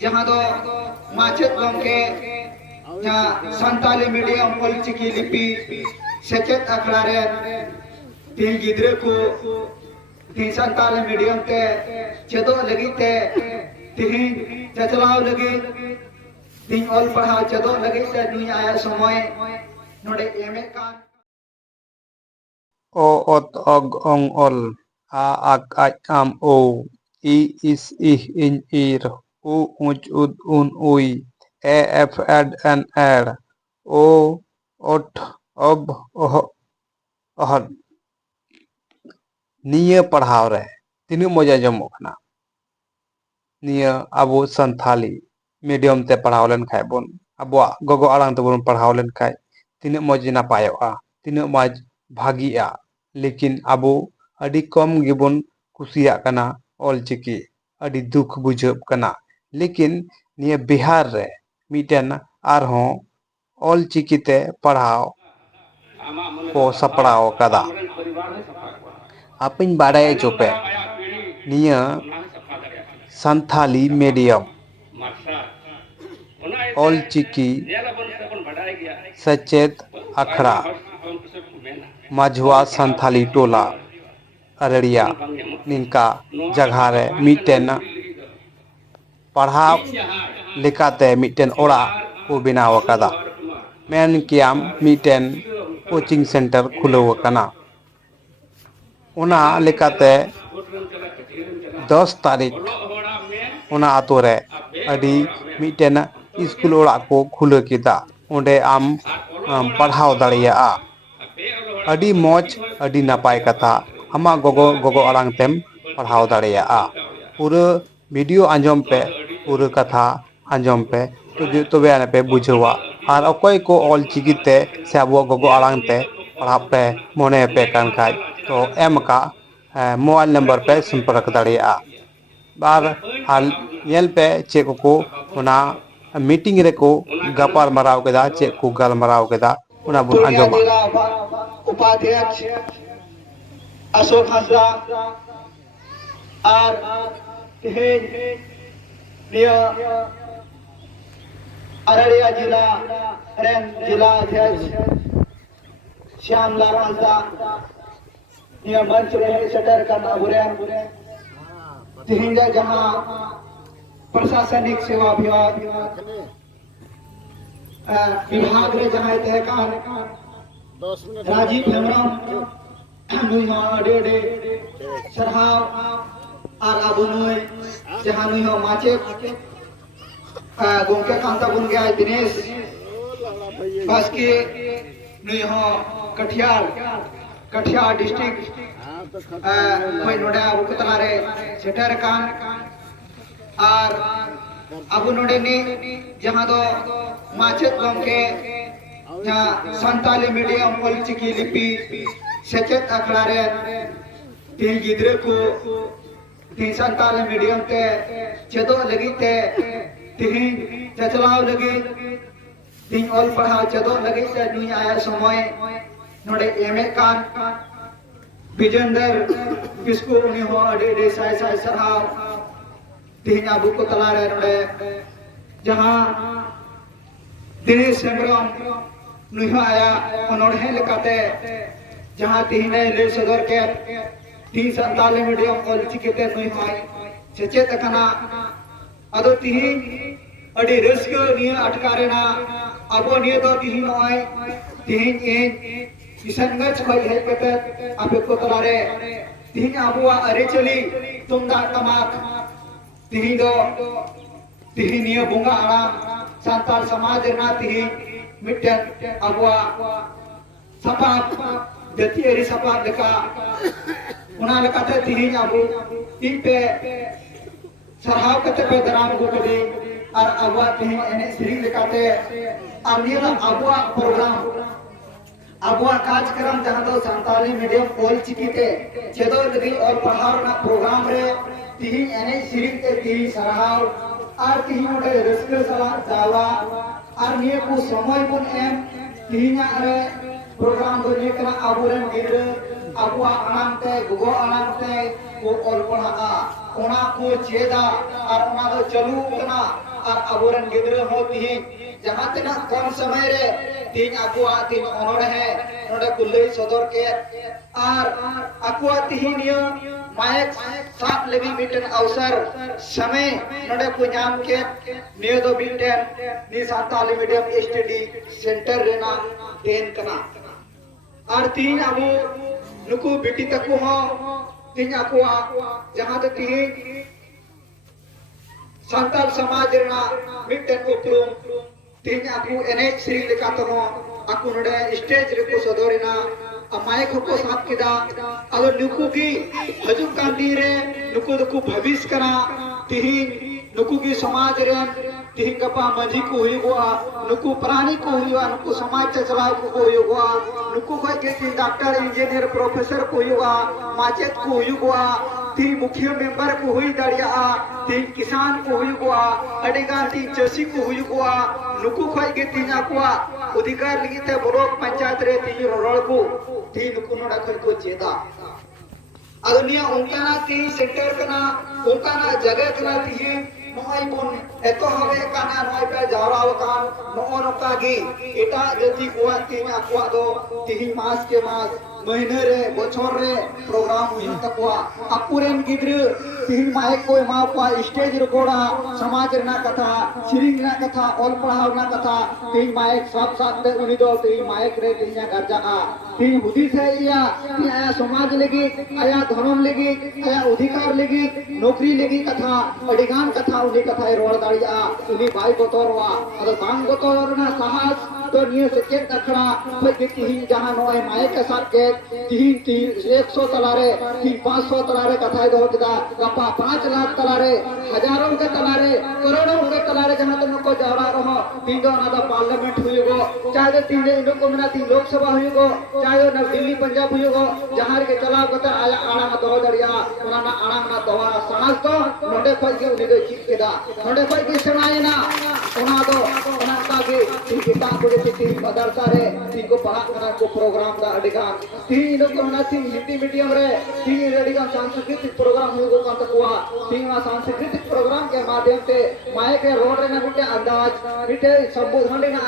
जहाँ दो माचेत गमके जहाँ संताली मीडियम ऑलचिकी लिपि सेचेत अखड़ा रे तीन गिद्रे को तीन संताली मीडियम ते चेदो लगी ते तीन चचलाव लगी तीन ऑल पढ़ाओ चेदो लगी ते दुनिया आया समय नोडे एमे कान O ot og ong ol a ak aj am o I is ih in ir u uch ud un ui e f ed n ed o ot ob oh ohad निये पढ़ाव रे तीन मजा जमो खना निये अबो संथाली मीडियम ते पढ़ाव लेन खाय bone अबो गोगो आड़ांग ते बोन पढ़ाव लेन खाय तीन मज नापायोआ तीन मज भागिया लेकिन अबो अडी कम गिबोन कुसिया कना ऑलचिकी अडी दुख बुझब कना लेकिन निये बिहार रे मिटेन आरहों ऑलचिकी ते पढ़ाव को सपड़ाव कदा आपिन बाड़ाय चोपे निये संथाली मीडियम ऑलचिकी सचेत अखड़ा माझुआ संथाली टोला अररिया निंका जगह रे मिटेन पढ़ाव लेकाते मिटेन ओड़ा को बनाव कदा मेन कियाम मिटेन कोचिंग सेंटर खुलव कना उना लेकाते 10 तारीख उना आतो रे अडी मिटेन स्कूल ओड़ा को खुले किदा ओंडे आम पढ़ाव दाड़िया अडी मौज अडी नापाय कथा आमा गोगो गोगो आड़ांग तेम पढ़ाव दाड़िया पूरा वीडियो आंजम पे पूरा कथा आंजम पे तो आने पे बुझवा और अकोय को ऑलचिकी ते से अब गोगो आड़ांग ते पढ़ाव पे मोने पे कान खाय तो एम का मोबाइल नंबर पे संपर्क दाड़िया बार हाल येल पे चेक को उना मीटिंग रे को गपाल मराव केदा चेक को गल मराव केदा उना बुन आंजमा उपाध्यक्ष अशोक हंसदा और अररिया जिला जिला अध्यक्ष श्यामलाल हंसदा मंच रहे शटर करना बुरे तिहिंजा जहां प्रशासनिक सेवा विभाग रे जहां तहकान राजीव हेमरम नुई हो अडे अडे सरहाव और अबु नुई जहां नुई हो माचे गोंके कांता बुन गया दिनेश बस के नुई हो कठियार डिस्ट्रिक्ट कोई नोडा अबु कतला रे सेटर कान और अबु नोडे ने जहां दो माचे गोंके जहां संताली मीडियम ऑलचिकी लिपि सेचेत अखड़ा रे तीन गिद्रे को तीन संताली मीडियम ते चेदो लगी ते तीन चचलाव लगी तीन ऑल पढ़ाव चेदो लगी ते दुनिया आया समय नोडे एमे कान विजेंदर किसको उन्हीं हो अडे अडे साय साय सरहाव तीन अबु को तला रे नोडे जहां दिनेश हेमरम नुहा आया उन्होंने लेकाते जहां तीन ले सदर के तीन संताली मीडियम ऑलचिकी ते नुहाई सेचेत कना अदो तीन अडी रिस्क निये अटकारेना अबो निये दो तीन होय तीन किसनगंज खोय है कते आपे को तलारे तीन अबुआ अरे चली तुमदा तमाक तीन दो तीन निये बुंगा आड़ा संताल समाज ना तीन मिटन अबुआ सपाप जतियरी सपाप लेका उना लेकाते तीन अबु इन पे sarhau kate pe daram go kade ar abwa tihi ene siri lekate amira abwa program abwa कार्यक्रम जहां दो संताली मीडियम ऑल चिकीते चेदो लगी और पढ़ाव ना प्रोग्राम रे तिही एने सिरिंग ते तिही सरहाव और तिही नोडे रस्क सला जावा और निये को समय बुन एम तिही ना रे प्रोग्राम दो निये कना आबुरन गिद्र आबुआ अनाम ते गुगो अनाम ते को ऑल पढ़ा ओना को चेदा और ओना दो चलू कना और आबुरन गिद्र हो तिही जहां तना कम समय रे तीन अकुआ तीन ऑनर है नोडे कुल्ले सदर के और अकुआ तिहिनियो माइक साथ लगी मिटन अवसर समय नोडे को नाम के नियो दो बिल्टन नि सांताली मीडियम स्टडी सेंटर रेना देन कना और तीन अबु नुकु बिटी तकु हो तीन अकुआ जहां तक तीन सांताल समाज रेना मिटन उपरुम तीन aku एने श्री लेकातो aku नोडे स्टेज रेको सदोरिना माइक को साथ किदा अलो नुकु की हजुक कांदी रे नुकु दुकु भविष्य करा तिहिन नुकु की समाज रे तिहिन गपा मजी को हुईगुआ नुकु प्राणी को हुईवा नुकु समाज चचलाव को हुईगुआ नुकु कोई के डॉक्टर इंजीनियर प्रोफेसर को हुईगुआ माचेत को हुईगुआ ती मुख्य मेंबर को हुई दड़िया ती किसान को हुईगुआ अडेगा ती चसी को हुईगुआ नुकु कोई के तीना कुआ अधिकार लिगिते ब्लॉक पंचायत रे ती रोड को ती नुकु नोडा को चेदा अदुनिया उनकाना ती सेंटर कना उनकाना जगह कना ती नोय बोन एतो हवे काना नोय पे जावराव कान नो नोका गी एटा जति कुआ तीना कुआ दो ती मास के मास महीने रे बछर रे प्रोग्राम हुई तकुआ अपुरेन गिद्र तीन माइक को मा कुआ स्टेज रिकॉर्डा समाज रे ना कथा सिरिंग ना कथा ऑल पढ़ाव ना कथा तीन माइक सब साथ दे उनी दो तीन माइक रे तीन गर्जा आ तीन बुद्धि से या आया समाज लगी आया धर्म लगी आया अधिकार लगी नौकरी लगी कथा अडिगान कथा उनी कथा रोड दाड़िया उनी बाई बतोरवा अगर बांग बतोरना साहस तो निये सेकेंड अखड़ा फे तिहिन जहां नोय माइक के साथ के तिहिन 100 तलारे 500 तलारे कथा दो किदा गपा 5 लाख तलारे हजारों के तलारे करोड़ों के तलारे जहां तक को जावरा रहो तीन दो ना पार्लियामेंट हुईगो चाहे तीन इनको को मिना तीन लोकसभा हुईगो चाहे न दिल्ली पंजाब हुईगो जहां के चलाव कता आया आड़ा दो दड़िया ओना ना आड़ा ना दवा साहस तो नोडे खोय के उनी दो चिक केदा नोडे खोय के सेनायना ओना दो ओना का के किता को तीन मदरसा रे तीन को पढ़ा करा को प्रोग्राम दा अडिगान तीन को ना तीन हिंदी मीडियम रे तीन अडिगान सांस्कृतिक प्रोग्राम हो को कांत कुआ तीन सांस्कृतिक प्रोग्राम के माध्यम से माय के रोड रे ना गुटे अंदाज बिटे संबोधन रे ना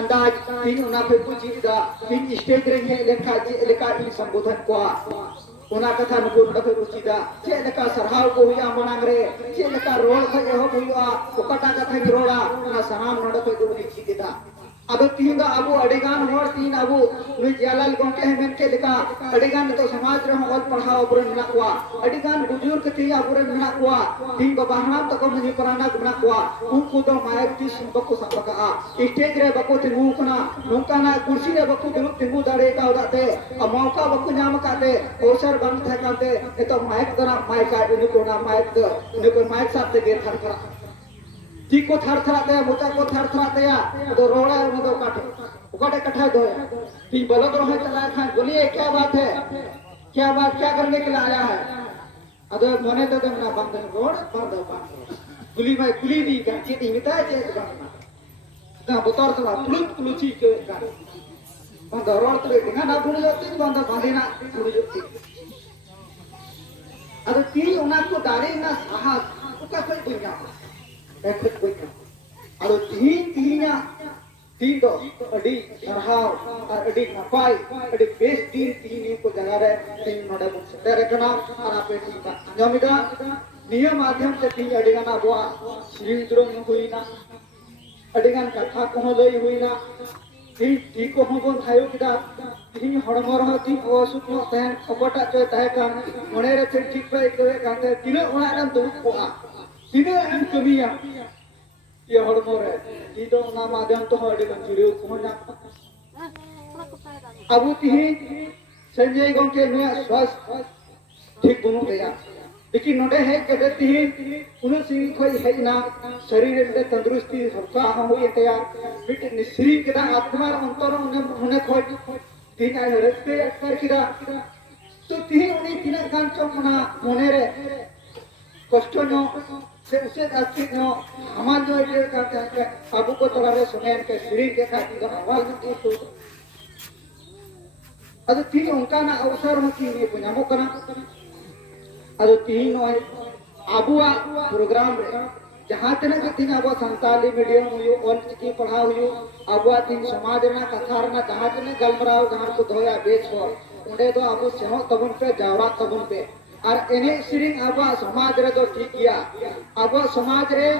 अंदाज तीन ना पे कुछ दा तीन स्टेज रे लेखा संबोधन कुआ ओना कथा नुको नफे कुचिदा चे लका सरहाव को हुआ मनांग रे चे लका रोड खजे हो हुआ ओकटा कथा की रोड़ा ओना सनाम नोड को उनी चिकिदा अब तीन दा अबु अडिगान होर तीन अबु उनी जलाल गोंके हेमन के लिखा अडिगान तो समाज रे होल पढ़ाओ पुरन ना कुआ अडिगान बुजुर्ग ती अबुरन ना कुआ तीन बबाहना तो को मनी पुराना गुना कुआ उनको तो माइक ती बको सबका स्टेज रे बको तिगु कना नोकाना कुर्सी रे बको तिगु दाड़े का उदाते मौका बको नाम काते अवसर बंद थे काते तो माइक दरा माइक का इनको ना इनको माइक साथ के थरथरा जी को थरथरा दे मोटा को थरथरा दे तो रोड़ा उन दो काटे उकाटे कठा दो तीन बलक रहे चला खान बोलिए क्या बात है क्या करने के लिए आया है अदो मने तो ना बंद रोड बंद गुली भाई गुली दी का चीटी मिता है चेक बंद ना बोतल तो पुलु ची के बंद रोड तो देखा ना पुलु जोती बंद बांधना पुलु जोती अदो ती उना को दाड़ी ना साहस उका कोई बुझा एफेक्ट कोई अदो तीन दो अडी सरहाव और अडी नपाई अडी बेस तीन को जगह रे तीन नोडे बुन सेटर रखना और आपे तीन जमिदा नियम माध्यम से तीन अडिगाना बुआ श्रीद्रम हुईना अडिगान कथा को लई हुईना ती को हम थायो किदा तीन हड़मर हो तीन ओसुक नो तहन खबटा चो तहे कान मने रे फिर ठीक पे कोए काते तीन ओना नाम दुख कोआ तीन एम कमिया ये हड़मर है ई दो ना माध्यम तो अडिगान जुड़ियो को ना अबु ती संजय गोंके ने स्वास्थ्य ठीक बनु गया लेकिन नोडे है कदे तीन उन सिंह खोई है ना शरीर में तंदुरुस्ती सबका हम हुई तया मिट निश्री कदा आत्मा अंतर उन्हें खोई तीन आए रस्ते कर किरा तो तीन उन्हें तीन कान चौमना मोने रे कष्ट नो से उसे आस्ती नो हमार जो ये करते हैं अबू को तोला रे सुनेन के शरीर के खाती तो आवाज नहीं तो अरे तीन उनका ना अवसर होती है पुण्यामो करना अरे तीन आबुआ प्रोग्राम रे जहाँ तना के तीन आबुआ संताली मीडियम हुई ऑल चिकी पढ़ा हुई आबुआ तीन समाज रे कथा रे जहाँ तना गलमराव जहाँ को धोया बेच हो उन्हें तो आबु सेहो तबुन पे जावरा तबुन पे और एने सिरिंग आबुआ समाज रे तो ठीक किया आबुआ समाज रे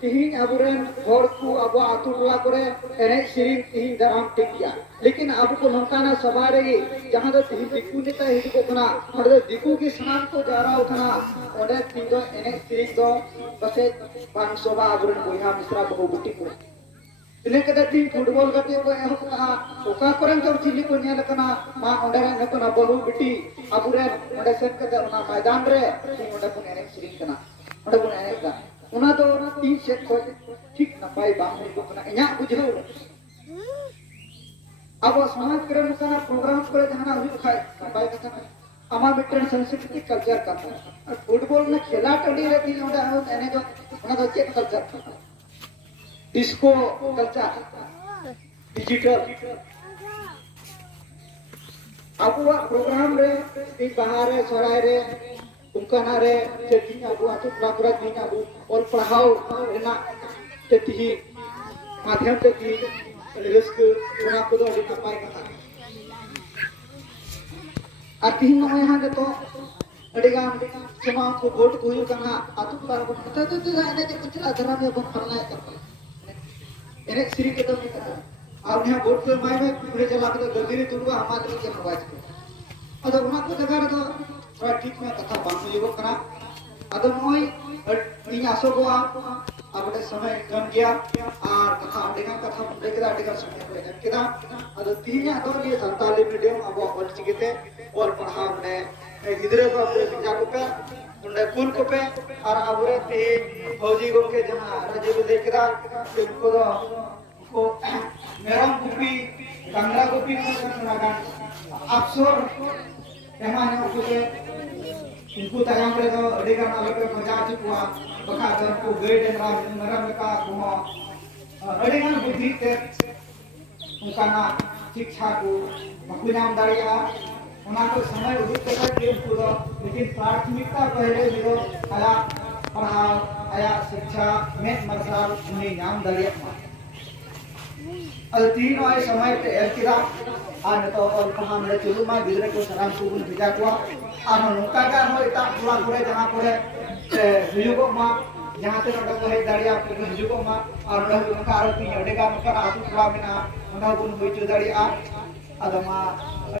तीन आबुरेन होर को आबुआ आतु टोला करे एने सिरिंग तीन दराम ठीक किया लेकिन अब को नौकाना सभा रे जहाँ तो तीन दिकू नेता हिट को कना और दिकू के स्नान को जारा उठना ओडे तीन दो एने सिरिंग दो बसे 500 बा आबुरेन बोया मिश्रा बहु गुटी को इने कदा तीन फुटबॉल गते को एहो कहा ओका करन तो चिली को नेल कना मा ओडे ने कना बहु बिटी आबुरेन ओडे सेट कदा ना मैदान रे ओडे को एने सिरिंग कना ओडे को एने का उना तो तीन सेट को ठीक ना पाई बाम को कना इया बुझो अब समाज करण का प्रोग्राम करे जहां हुई खाए पाई कथा आमा मिटन संस्कृति कल्चर का और फुटबॉल में खेला टडी रहती ओडे एने जो ओना तो check culture disco culture digital आबुआ प्रोग्राम रे ती बाहर रे सराय रे उनकाना रे जेती आबुआ तो प्रापरा दिन आबु और पढ़ाओ रेना तेती माध्यम तेती रिस्क उना को दो पाई कथा आती न यहां के तो अडिगान चुनाव को वोट कोई करना आतु बार को पता तो जाने के कुछ आधार में बन करना है एने श्री के तो नहीं करता आप यहां वोट के माय में पूरे चला के गलती तुरवा हमारे के नवाज के अदो उना को जगह तो थोड़ा ठीक में कथा बांधो जीव करा अदो मोई इन आसो को आपने समय कम किया और कथा अडिगान कथा लेकर अडिगान समय को केदा अदो तीन अदो ये संताली मीडियम अब ऑल चिकिते और पढ़ाव ने गिदरे को अपने पिता को पे उन्हें कुल को पे और अबरे ते फौजी को के जहां राजीव देखदा उनको को मेरम गुपी कंगरा गुपी को लगा अफसर रहमान को के इनको तगाम रे तो अडिगान अलग पे मजा चुका बका दर को गेट एंड्रा मेरम का को अडिगान बुद्धि ते उनका ना शिक्षा को मकुनाम दारिया उना को समय उदित कर के पूरा लेकिन प्राथमिकता पहले जो आया पढ़ाओ आया शिक्षा में मरसाल उन्हें नाम दारिया अल तीन आए समय पे एकिरा आने तो और कहां मेरे चुलु मा गिदरे को सलाम सुबुन भेजा को और नौका का हो इता पूरा करे जहां करे हुयुगो मा जहां ते नोडा को है दारिया को हुयुगो मा और नोडा का आरोपी अडेगा मकर आतु पूरा बिना नोडा गुन होई दारिया अदमा